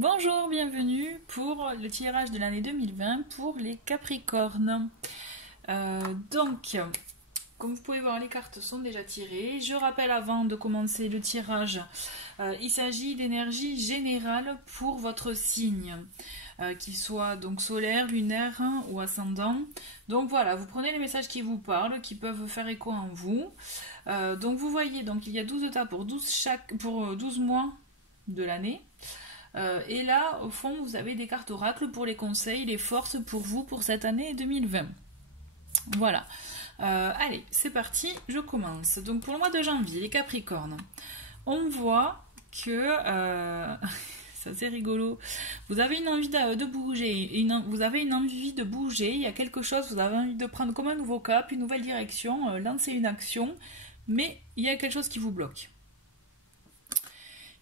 Bonjour, bienvenue pour le tirage de l'année 2020 pour les Capricornes. Donc, comme vous pouvez voir, les cartes sont déjà tirées. Je rappelle avant de commencer le tirage, il s'agit d'énergie générale pour votre signe, qu'il soit donc solaire, lunaire ou ascendant. Donc voilà, vous prenez les messages qui vous parlent, qui peuvent faire écho en vous. Donc vous voyez, donc il y a 12 étapes pour 12 mois de l'année. Et là, au fond, vous avez des cartes oracles pour les conseils, les forces pour vous pour cette année 2020. Voilà. Allez, c'est parti, je commence. Donc pour le mois de janvier, les Capricornes, on voit que... ça c'est rigolo. Vous avez une envie de bouger, vous avez une envie de bouger, il y a quelque chose, vous avez envie de prendre comme un nouveau cap, une nouvelle direction, lancer une action, mais il y a quelque chose qui vous bloque.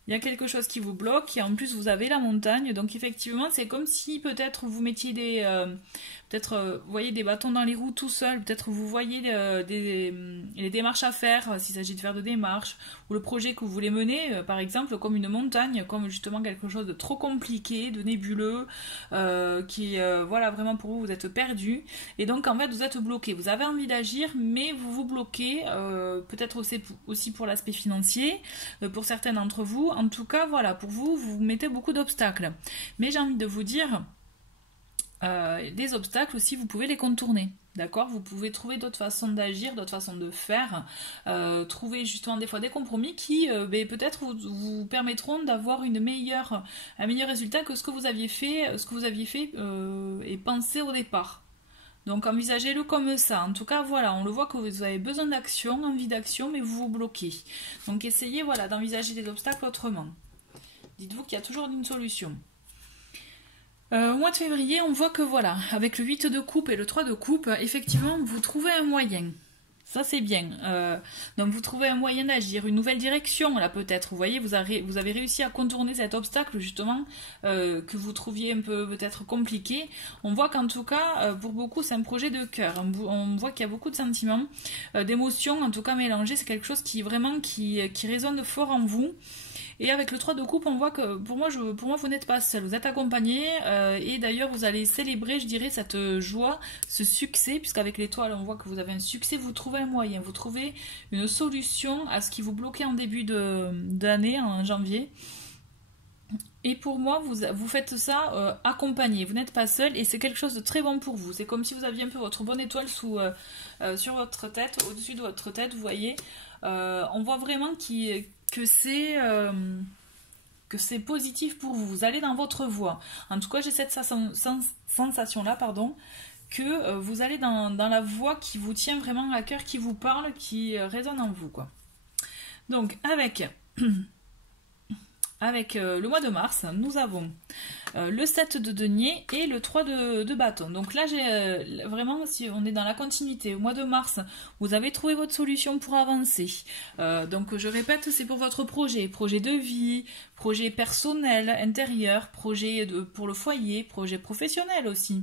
Il y a quelque chose qui vous bloque et en plus vous avez la montagne, donc effectivement c'est comme si peut-être vous mettiez vous voyez des bâtons dans les roues tout seul, peut-être vous voyez les démarches à faire s'il s'agit de faire de démarches, ou le projet que vous voulez mener par exemple comme une montagne, comme justement quelque chose de trop compliqué, de nébuleux, voilà vraiment pour vous, vous êtes perdu et donc en fait vous êtes bloqué, vous avez envie d'agir mais vous vous bloquez, peut-être aussi pour l'aspect financier, pour certains d'entre vous. En tout cas, voilà, pour vous, vous mettez beaucoup d'obstacles. Mais j'ai envie de vous dire, des obstacles aussi, vous pouvez les contourner. D'accord? Vous pouvez trouver d'autres façons d'agir, d'autres façons de faire, trouver justement des fois des compromis qui peut-être vous permettront d'avoir un meilleur résultat que ce que vous aviez fait, et pensé au départ. Donc envisagez-le comme ça. En tout cas, voilà, on le voit que vous avez besoin d'action, envie d'action, mais vous vous bloquez. Donc essayez voilà, d'envisager des obstacles autrement. Dites-vous qu'il y a toujours une solution. Au mois de février, on voit que voilà, avec le 8 de coupe et le 3 de coupe, effectivement, vous trouvez un moyen. Ça c'est bien. Donc vous trouvez un moyen d'agir, une nouvelle direction là peut-être. Vous voyez, vous avez réussi à contourner cet obstacle justement que vous trouviez un peu peut-être compliqué. On voit qu'en tout cas pour beaucoup c'est un projet de cœur. On voit qu'il y a beaucoup de sentiments, d'émotions en tout cas mélangées. C'est quelque chose qui vraiment qui résonne fort en vous. Et avec le 3 de coupe, on voit que pour moi vous n'êtes pas seul, vous êtes accompagné et d'ailleurs vous allez célébrer, je dirais, cette joie, ce succès, puisqu'avec l'étoile on voit que vous avez un succès, vous trouvez un moyen, vous trouvez une solution à ce qui vous bloquait en début d'année, en janvier. Et pour moi, vous faites ça accompagné, vous n'êtes pas seul et c'est quelque chose de très bon pour vous. C'est comme si vous aviez un peu votre bonne étoile sur votre tête, au-dessus de votre tête, vous voyez. On voit vraiment que c'est positif pour vous. Vous allez dans votre voie. En tout cas, j'ai cette sensation-là, que vous allez dans la voie qui vous tient vraiment à cœur, qui vous parle, qui résonne en vous, quoi. Donc, avec le mois de mars, nous avons le 7 de denier et le 3 de bâton. Donc là, j'ai vraiment, si on est dans la continuité, au mois de mars, vous avez trouvé votre solution pour avancer. Donc je répète, c'est pour votre projet de vie, projet personnel, intérieur, projet pour le foyer, projet professionnel aussi.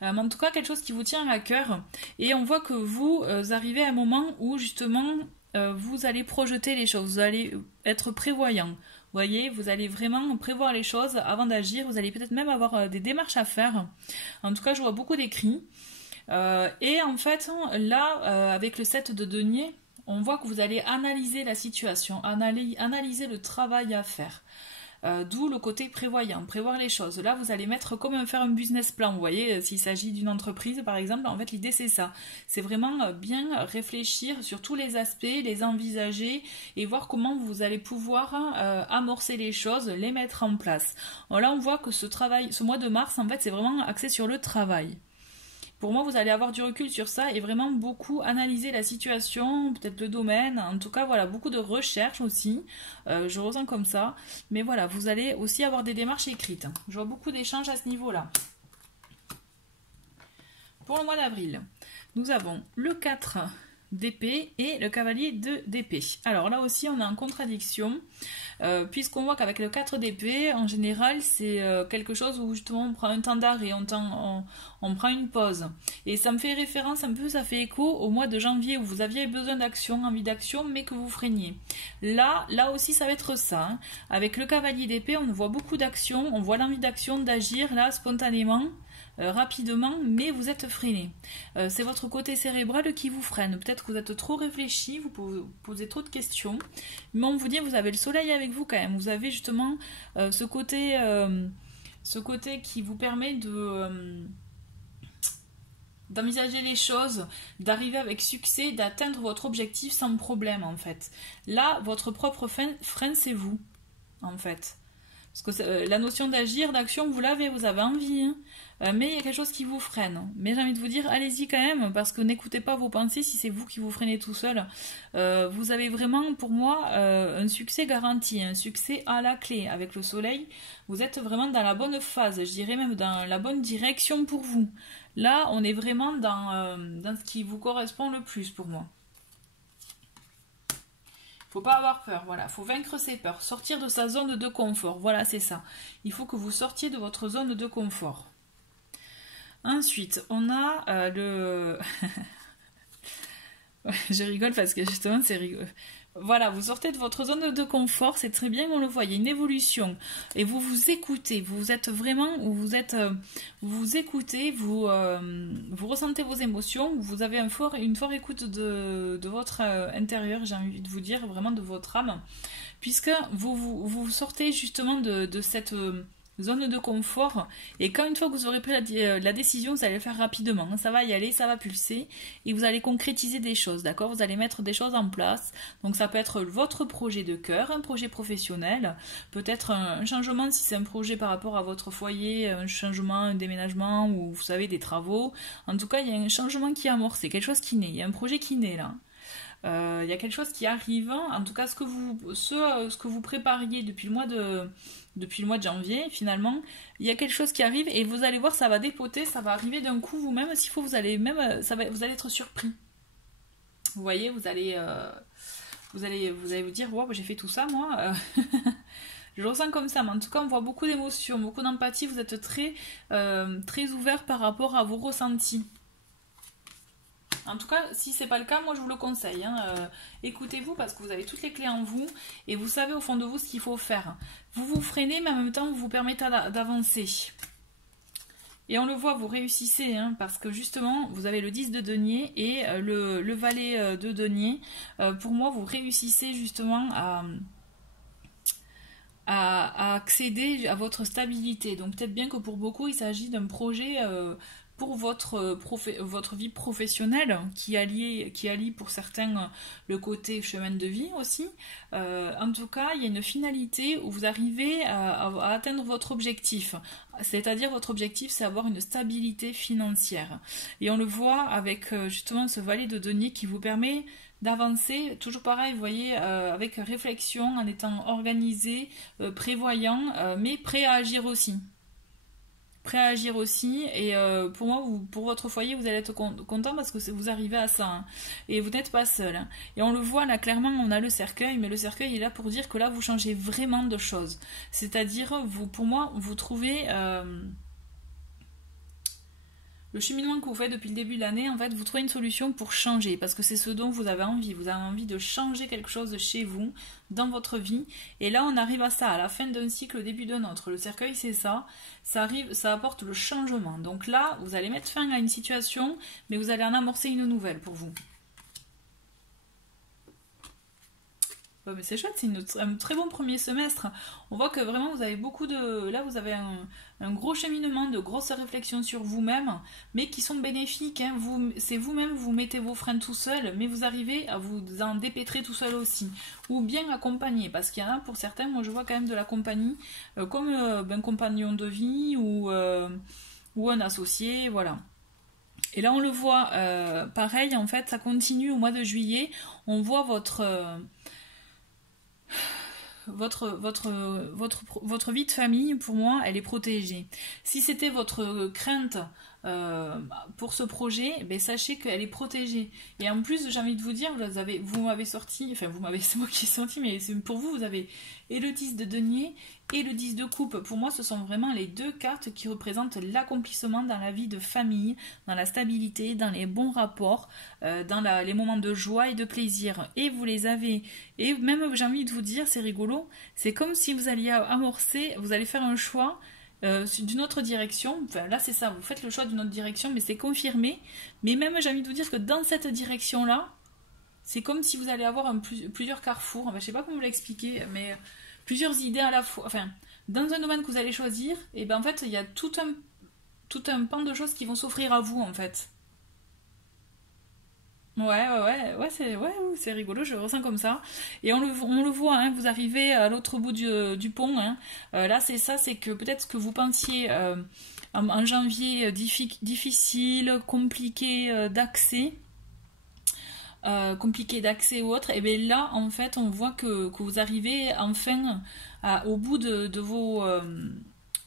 Mais en tout cas, quelque chose qui vous tient à cœur. Et on voit que vous arrivez à un moment où justement, vous allez projeter les choses, vous allez être prévoyant. Vous voyez, vous allez vraiment prévoir les choses avant d'agir. Vous allez peut-être même avoir des démarches à faire. En tout cas, je vois beaucoup d'écrits. Et en fait, là, avec le 7 de denier, on voit que vous allez analyser la situation, analyser le travail à faire. D'où le côté prévoyant, prévoir les choses. Là, vous allez faire un business plan. Vous voyez, s'il s'agit d'une entreprise, par exemple, en fait, l'idée, c'est ça. C'est vraiment bien réfléchir sur tous les aspects, les envisager et voir comment vous allez pouvoir amorcer les choses, les mettre en place. Alors là, on voit que ce mois de mars, en fait, c'est vraiment axé sur le travail. Pour moi, vous allez avoir du recul sur ça et vraiment beaucoup analyser la situation, peut-être le domaine. En tout cas, voilà, beaucoup de recherches aussi. Je ressens comme ça. Mais voilà, vous allez aussi avoir des démarches écrites. Je vois beaucoup d'échanges à ce niveau-là. Pour le mois d'avril, nous avons le 4 d'épée et le cavalier d'épée. Alors là aussi on est en contradiction, puisqu'on voit qu'avec le 4 d'épée, en général c'est quelque chose où justement on prend un temps d'arrêt, on prend une pause. Et ça me fait référence un peu, ça fait écho au mois de janvier où vous aviez besoin d'action, envie d'action, mais que vous freiniez. Là aussi ça va être ça. Hein. Avec le cavalier d'épée, on voit beaucoup d'action, on voit l'envie d'action, d'agir là spontanément. Rapidement, mais vous êtes freiné. C'est votre côté cérébral qui vous freine. Peut-être que vous êtes trop réfléchi, vous posez trop de questions, mais on vous dit vous avez le soleil avec vous quand même. Vous avez justement ce côté qui vous permet d'envisager les choses, d'arriver avec succès, d'atteindre votre objectif sans problème en fait. Là, votre propre frein, c'est vous en fait. Parce que la notion d'agir, d'action, vous l'avez, vous avez envie, hein. Mais il y a quelque chose qui vous freine. Mais j'ai envie de vous dire, allez-y quand même, parce que n'écoutez pas vos pensées si c'est vous qui vous freinez tout seul. Vous avez vraiment, pour moi, un succès garanti, un succès à la clé. Avec le soleil, vous êtes vraiment dans la bonne phase, je dirais même dans la bonne direction pour vous. Là, on est vraiment dans ce qui vous correspond le plus pour moi. Faut pas avoir peur, voilà, faut vaincre ses peurs, sortir de sa zone de confort, voilà, c'est ça. Il faut que vous sortiez de votre zone de confort. Ensuite, on a le... Je rigole parce que justement, c'est rigolo. Voilà, vous sortez de votre zone de confort, c'est très bien, on le voit, il y a une évolution. Et vous vous écoutez, vous êtes vraiment, vous écoutez, vous ressentez vos émotions, vous avez une forte écoute de votre intérieur, j'ai envie de vous dire, vraiment de votre âme, puisque vous sortez justement de cette... zone de confort, et quand une fois que vous aurez pris la décision, vous allez le faire rapidement, ça va y aller, ça va pulser, et vous allez concrétiser des choses, d'accord, vous allez mettre des choses en place, donc ça peut être votre projet de cœur, un projet professionnel, peut-être un changement si c'est un projet par rapport à votre foyer, un changement, un déménagement, ou vous savez, des travaux, en tout cas il y a un changement qui est amorcé, quelque chose qui naît, il y a un projet qui naît là. Il y a quelque chose qui arrive, en tout cas ce que vous prépariez depuis le mois de janvier, finalement, il y a quelque chose qui arrive et vous allez voir, ça va dépoter, ça va arriver d'un coup vous-même, s'il faut, vous allez être surpris. Vous voyez, vous allez vous dire, wow, j'ai fait tout ça, moi. Je le ressens comme ça, mais en tout cas, on voit beaucoup d'émotions, beaucoup d'empathie, vous êtes très ouvert par rapport à vos ressentis. En tout cas, si c'est pas le cas, moi je vous le conseille. Hein. Écoutez-vous parce que vous avez toutes les clés en vous et vous savez au fond de vous ce qu'il faut faire. Vous vous freinez, mais en même temps, vous vous permettez d'avancer. Et on le voit, vous réussissez, hein, parce que justement, vous avez le 10 de denier et le valet de denier. Pour moi, vous réussissez justement à accéder à votre stabilité. Donc peut-être bien que pour beaucoup, il s'agit d'un projet... pour votre vie professionnelle qui allie pour certains le côté chemin de vie aussi. En tout cas, il y a une finalité où vous arrivez à atteindre votre objectif. C'est-à-dire votre objectif, c'est avoir une stabilité financière. Et on le voit avec justement ce valet de denier qui vous permet d'avancer, toujours pareil, vous voyez, avec réflexion, en étant organisé, prévoyant, mais prêt à agir aussi. Prêt à agir aussi, et pour moi, pour votre foyer, vous allez être content parce que vous arrivez à ça, hein. Et vous n'êtes pas seul, hein. Et on le voit là, clairement, on a le cercueil, mais le cercueil est là pour dire que là, vous changez vraiment de choses. C'est-à-dire, pour moi, vous trouvez... le cheminement que vous faites depuis le début de l'année, en fait, vous trouvez une solution pour changer, parce que c'est ce dont vous avez envie. Vous avez envie de changer quelque chose chez vous, dans votre vie. Et là, on arrive à ça, à la fin d'un cycle, au début d'un autre. Le cercueil, c'est ça. Ça arrive, ça apporte le changement. Donc là, vous allez mettre fin à une situation, mais vous allez en amorcer une nouvelle pour vous. Ouais, mais c'est chouette, c'est un très bon premier semestre. On voit que vraiment vous avez beaucoup de... Là vous avez un gros cheminement, de grosses réflexions sur vous-même, mais qui sont bénéfiques, hein. C'est vous-même, vous mettez vos freins tout seul, mais vous arrivez à vous en dépêtrer tout seul aussi. Ou bien accompagné, parce qu'il y en a pour certains, moi je vois quand même de la compagnie, comme un compagnon de vie ou un associé, voilà. Et là on le voit, pareil, en fait ça continue au mois de juillet, on voit votre vie de famille, pour moi, elle est protégée. Si c'était votre crainte pour ce projet, ben, sachez qu'elle est protégée. Et en plus, j'ai envie de vous dire, vous m'avez sorti, enfin c'est moi qui ai sorti, mais pour vous, vous avez et le 10 de denier et le 10 de coupe. Pour moi, ce sont vraiment les deux cartes qui représentent l'accomplissement dans la vie de famille, dans la stabilité, dans les bons rapports, dans les moments de joie et de plaisir. Et vous les avez. Et même, j'ai envie de vous dire, c'est rigolo, c'est comme si vous alliez amorcer, vous allez faire un choix d'une autre direction. Enfin, là, c'est ça, vous faites le choix d'une autre direction, mais c'est confirmé. Mais même, j'ai envie de vous dire que dans cette direction-là, c'est comme si vous allez avoir plusieurs carrefours. Enfin, je sais pas comment vous l'expliquer, mais plusieurs idées à la fois. Enfin, dans un domaine que vous allez choisir, et ben en fait, il y a tout un pan de choses qui vont s'offrir à vous, en fait. Ouais, c'est rigolo, je le ressens comme ça. Et on le voit, hein, vous arrivez à l'autre bout du pont. Hein. Là, c'est ça, c'est que peut-être que vous pensiez en janvier difficile, compliqué d'accès ou autre. Et bien là, en fait, on voit que vous arrivez enfin au bout de vos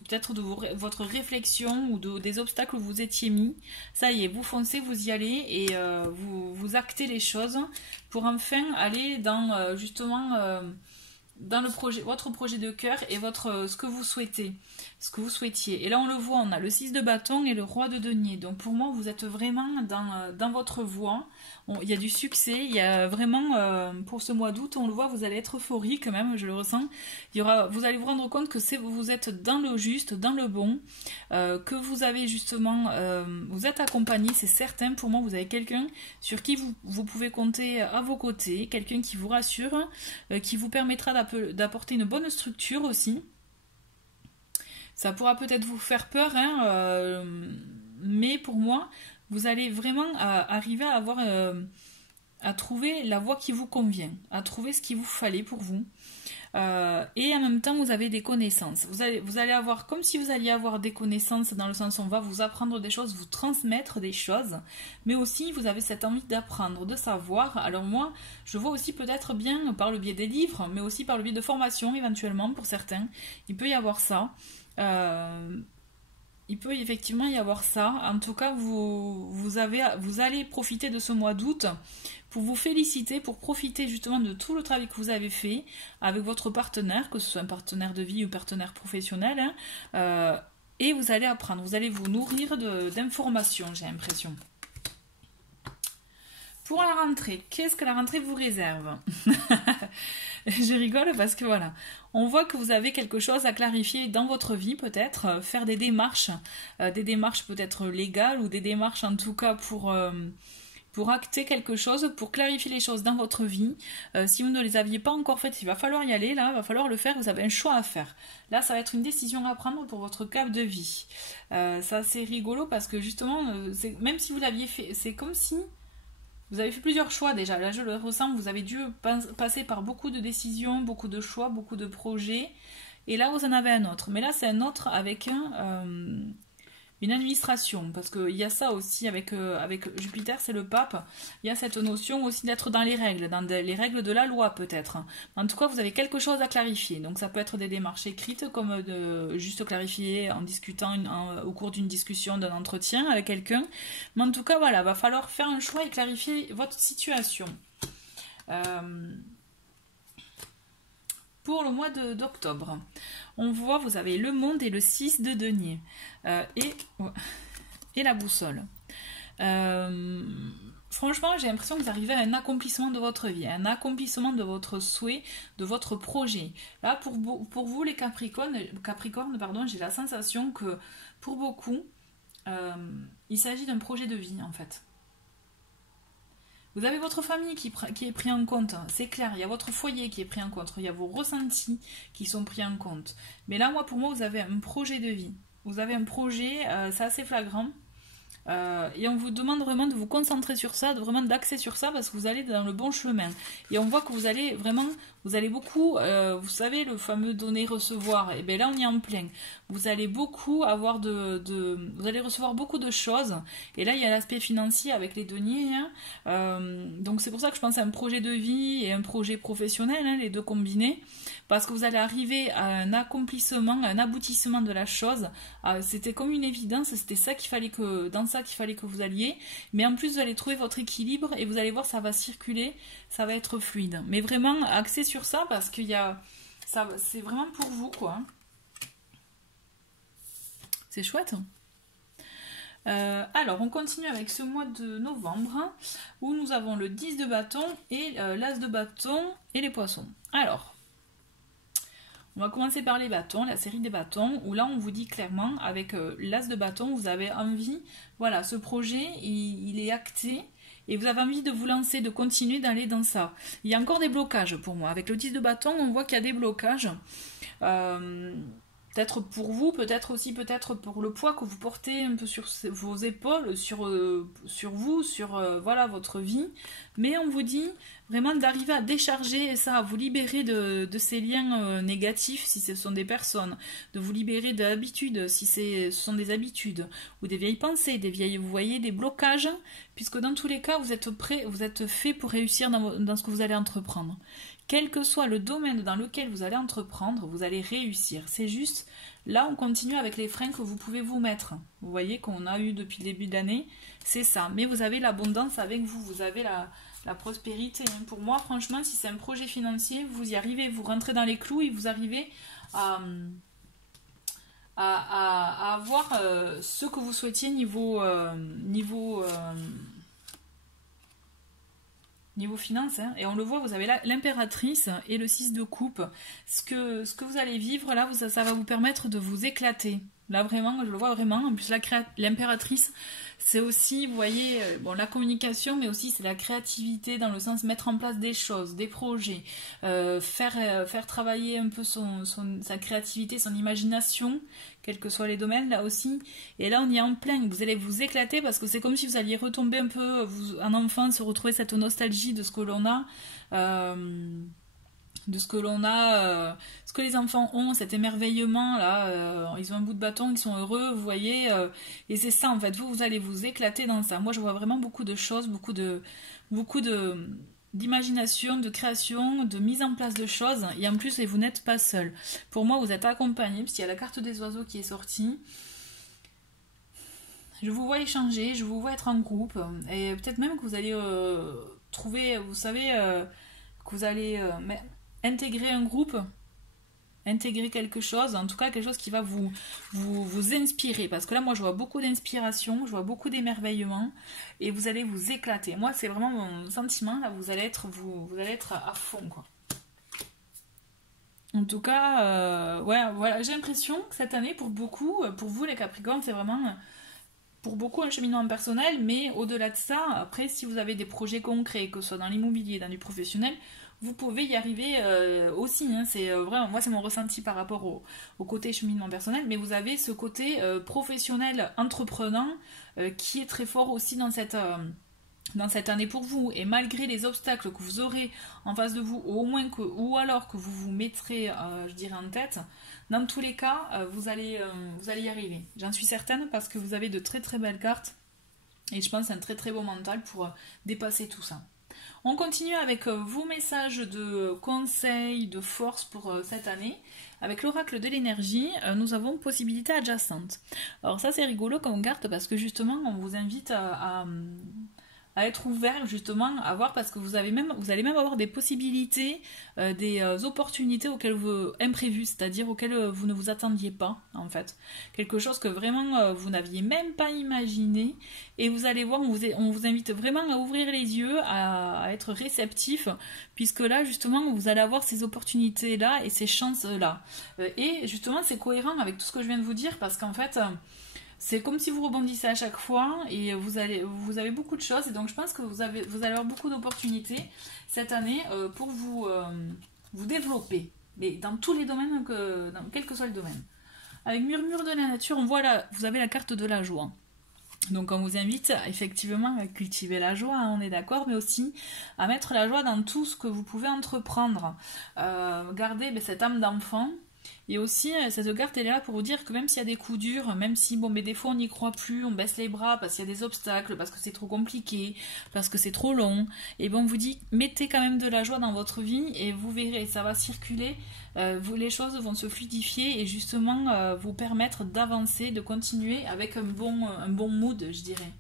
peut-être de votre réflexion ou des obstacles que vous étiez mis. Ça y est, vous foncez, vous y allez et vous actez les choses pour enfin aller dans justement dans votre projet de cœur et ce que vous souhaitez, ce que vous souhaitiez. Et là, on le voit, on a le 6 de bâton et le roi de denier. Donc pour moi, vous êtes vraiment dans votre voie. Il y a du succès, il y a vraiment, pour ce mois d'août, on le voit, vous allez être euphorique même, je le ressens. Vous allez vous rendre compte que vous êtes dans le juste, dans le bon, que vous avez justement, vous êtes accompagné, c'est certain. Pour moi, vous avez quelqu'un sur qui vous pouvez compter à vos côtés, quelqu'un qui vous rassure, qui vous permettra d'apporter une bonne structure aussi. Ça pourra peut-être vous faire peur, hein, mais pour moi, vous allez vraiment arriver à à trouver la voie qui vous convient, à trouver ce qu'il vous fallait pour vous. Et en même temps, vous avez des connaissances. Vous allez avoir, comme si vous alliez avoir des connaissances, dans le sens où on va vous apprendre des choses, vous transmettre des choses, mais aussi vous avez cette envie d'apprendre, de savoir. Alors moi, je vois aussi peut-être bien par le biais des livres, mais aussi par le biais de formations éventuellement pour certains. Il peut y avoir ça. Il peut effectivement y avoir ça. En tout cas, vous allez profiter de ce mois d'août pour vous féliciter, pour profiter justement de tout le travail que vous avez fait avec votre partenaire, que ce soit un partenaire de vie ou un partenaire professionnel. Hein, et vous allez apprendre, vous allez vous nourrir d'informations, j'ai l'impression. Pour la rentrée, qu'est-ce que la rentrée vous réserve? Je rigole parce que voilà, on voit que vous avez quelque chose à clarifier dans votre vie peut-être, faire des démarches peut-être légales ou des démarches en tout cas pour acter quelque chose, pour clarifier les choses dans votre vie. Si vous ne les aviez pas encore faites, il va falloir y aller, là, il va falloir le faire, vous avez un choix à faire. Là, ça va être une décision à prendre pour votre cap de vie. Ça c'est rigolo parce que justement, même si vous l'aviez fait, c'est comme si vous avez fait plusieurs choix déjà. Là, je le ressens, vous avez dû passer par beaucoup de décisions, beaucoup de choix, beaucoup de projets. Et là, vous en avez un autre. Mais là, c'est un autre avec une administration. Parce qu'il y a ça aussi avec Jupiter, c'est le pape. Il y a cette notion aussi d'être dans les règles de la loi peut-être. En tout cas, vous avez quelque chose à clarifier. Donc, ça peut être des démarches écrites, comme de juste clarifier en discutant au cours d'une discussion, d'un entretien avec quelqu'un. Mais en tout cas, voilà, va falloir faire un choix et clarifier votre situation. Pour le mois d'octobre, on voit, vous avez le monde et le 6 de denier. Et la boussole. Franchement, j'ai l'impression que vous arrivez à un accomplissement de votre vie, un accomplissement de votre souhait, de votre projet. Là, pour vous, les Capricornes, j'ai la sensation que pour beaucoup, il s'agit d'un projet de vie, en fait. Vous avez votre famille qui est pris en compte, c'est clair, il y a votre foyer qui est pris en compte, il y a vos ressentis qui sont pris en compte. Mais là, pour moi, vous avez un projet de vie. Vous avez un projet, c'est assez flagrant. Et on vous demande vraiment de vous concentrer sur ça, vraiment d'axer sur ça parce que vous allez dans le bon chemin. Et on voit que vous allez vraiment, vous allez beaucoup, vous savez le fameux donner-recevoir, et bien là on y est en plein. Vous allez beaucoup avoir vous allez recevoir beaucoup de choses. Et là il y a l'aspect financier avec les deniers. Hein. Donc c'est pour ça que je pense à un projet de vie et un projet professionnel, hein, les deux combinés. Parce que vous allez arriver à un accomplissement, à un aboutissement de la chose. C'était comme une évidence, c'était ça qu'il fallait dans ça qu'il fallait que vous alliez. Mais en plus, vous allez trouver votre équilibre et vous allez voir, ça va circuler, ça va être fluide. Mais vraiment, axez sur ça parce que c'est vraiment pour vous, quoi. C'est chouette. Alors, on continue avec ce mois de novembre où nous avons le 10 de bâton et l'as de bâton et les poissons. Alors, on va commencer par les bâtons, la série des bâtons, où là on vous dit clairement, avec l'as de bâton, vous avez envie, voilà, ce projet, il est acté, et vous avez envie de vous lancer, de continuer d'aller dans ça. Il y a encore des blocages pour moi. Avec le 10 de bâton, on voit qu'il y a des blocages. Peut-être pour vous, peut-être aussi peut-être pour le poids que vous portez un peu sur vos épaules, sur vous, sur voilà, votre vie. Mais on vous dit vraiment d'arriver à décharger ça, à vous libérer de ces liens négatifs si ce sont des personnes, de vous libérer de l'habitude si ce sont des habitudes, ou des vieilles pensées, vous voyez, des blocages, puisque dans tous les cas, vous êtes prêt, vous êtes fait pour réussir dans ce que vous allez entreprendre. Quel que soit le domaine dans lequel vous allez entreprendre, vous allez réussir. C'est juste, là on continue avec les freins que vous pouvez vous mettre. Vous voyez qu'on a eu depuis le début de l'année, c'est ça. Mais vous avez l'abondance avec vous, vous avez la prospérité. Pour moi, franchement, si c'est un projet financier, vous y arrivez, vous rentrez dans les clous et vous arrivez à avoir ce que vous souhaitiez niveau finance, hein. Et on le voit, vous avez l'impératrice et le 6 de coupe. Ce que vous allez vivre là, ça va vous permettre de vous éclater. Là vraiment, je le vois vraiment. En plus, l'impératrice, c'est aussi, vous voyez, bon, la communication, mais aussi c'est la créativité dans le sens mettre en place des choses, des projets, faire travailler un peu sa créativité, son imagination, quels que soient les domaines, là aussi. Et là, on y est en plein. Vous allez vous éclater parce que c'est comme si vous alliez retomber un peu en enfance, retrouver cette nostalgie de ce que l'on a. Ce que les enfants ont, cet émerveillement là, ils ont un bout de bâton, ils sont heureux, vous voyez, et c'est ça en fait, vous allez vous éclater dans ça. Moi je vois vraiment beaucoup de choses, beaucoup d'imagination, de création, de mise en place de choses, et en plus vous n'êtes pas seul. Pour moi vous êtes accompagné, parce qu'il y a la carte des oiseaux qui est sortie. Je vous vois échanger, je vous vois être en groupe, et peut-être même que vous allez trouver, vous savez, que vous allez intégrer un groupe, intégrer quelque chose, en tout cas quelque chose qui va vous inspirer, parce que là moi je vois beaucoup d'inspiration, je vois beaucoup d'émerveillement, et vous allez vous éclater. Moi c'est vraiment mon sentiment, là vous allez être à fond, quoi. En tout cas, ouais, voilà, j'ai l'impression que cette année pour vous les Capricornes, c'est vraiment pour beaucoup un cheminement personnel, mais au-delà de ça, après si vous avez des projets concrets, que ce soit dans l'immobilier, dans du professionnel, vous pouvez y arriver aussi, hein. C'est vraiment, moi c'est mon ressenti par rapport au côté cheminement personnel, mais vous avez ce côté professionnel, entreprenant, qui est très fort aussi dans cette année pour vous. Et malgré les obstacles que vous aurez en face de vous, ou alors que vous vous mettrez, je dirais, en tête, dans tous les cas, vous allez y arriver. J'en suis certaine parce que vous avez de très très belles cartes, et je pense un très très beau mental pour dépasser tout ça. On continue avec vos messages de conseils, de force pour cette année. Avec l'oracle de l'énergie, nous avons possibilité adjacente. Alors ça c'est rigolo comme carte parce que justement on vous invite à être ouvert justement à voir, parce que vous allez même avoir des possibilités, des opportunités imprévues, c'est-à-dire auxquelles vous ne vous attendiez pas en fait. Quelque chose que vraiment vous n'aviez même pas imaginé, et vous allez voir, on vous invite vraiment à ouvrir les yeux, à être réceptif, puisque là justement vous allez avoir ces opportunités-là et ces chances-là. Et justement c'est cohérent avec tout ce que je viens de vous dire, parce qu'en fait c'est comme si vous rebondissez à chaque fois, et vous avez beaucoup de choses, et donc je pense que vous allez avoir beaucoup d'opportunités cette année pour vous développer, mais dans tous les domaines, quel que soit le domaine. Avec Murmure de la nature, on voit là, vous avez la carte de la joie. Donc on vous invite effectivement à cultiver la joie, hein, on est d'accord, mais aussi à mettre la joie dans tout ce que vous pouvez entreprendre. Gardez cette âme d'enfant. Et aussi, cette carte, elle est là pour vous dire que même s'il y a des coups durs, même si des fois on n'y croit plus, on baisse les bras parce qu'il y a des obstacles, parce que c'est trop compliqué, parce que c'est trop long, et on vous dit, mettez quand même de la joie dans votre vie et vous verrez, ça va circuler, les choses vont se fluidifier et justement vous permettre d'avancer, de continuer avec un bon mood, je dirais.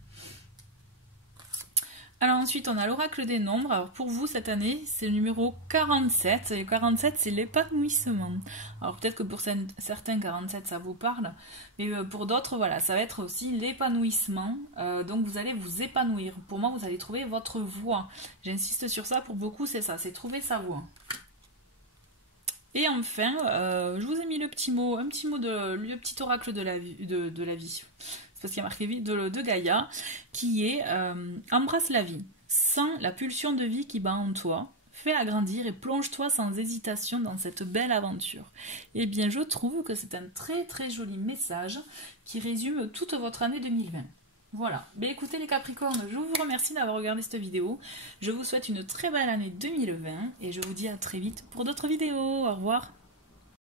Alors ensuite, on a l'oracle des nombres. Alors pour vous, cette année, c'est le numéro 47. Et le 47, c'est l'épanouissement. Alors peut-être que pour certains, 47, ça vous parle. Mais pour d'autres, voilà, ça va être aussi l'épanouissement. Donc vous allez vous épanouir. Pour moi, vous allez trouver votre voie. J'insiste sur ça, pour beaucoup, c'est ça, c'est trouver sa voie. Et enfin, je vous ai mis le petit mot, le petit oracle de la vie. C'est parce qu'il y a marqué vie de Gaïa, qui est embrasse la vie, sens la pulsion de vie qui bat en toi, fais-la grandir et plonge-toi sans hésitation dans cette belle aventure. Eh bien, je trouve que c'est un très très joli message qui résume toute votre année 2020. Voilà. Mais écoutez les Capricornes, je vous remercie d'avoir regardé cette vidéo. Je vous souhaite une très belle année 2020 et je vous dis à très vite pour d'autres vidéos. Au revoir.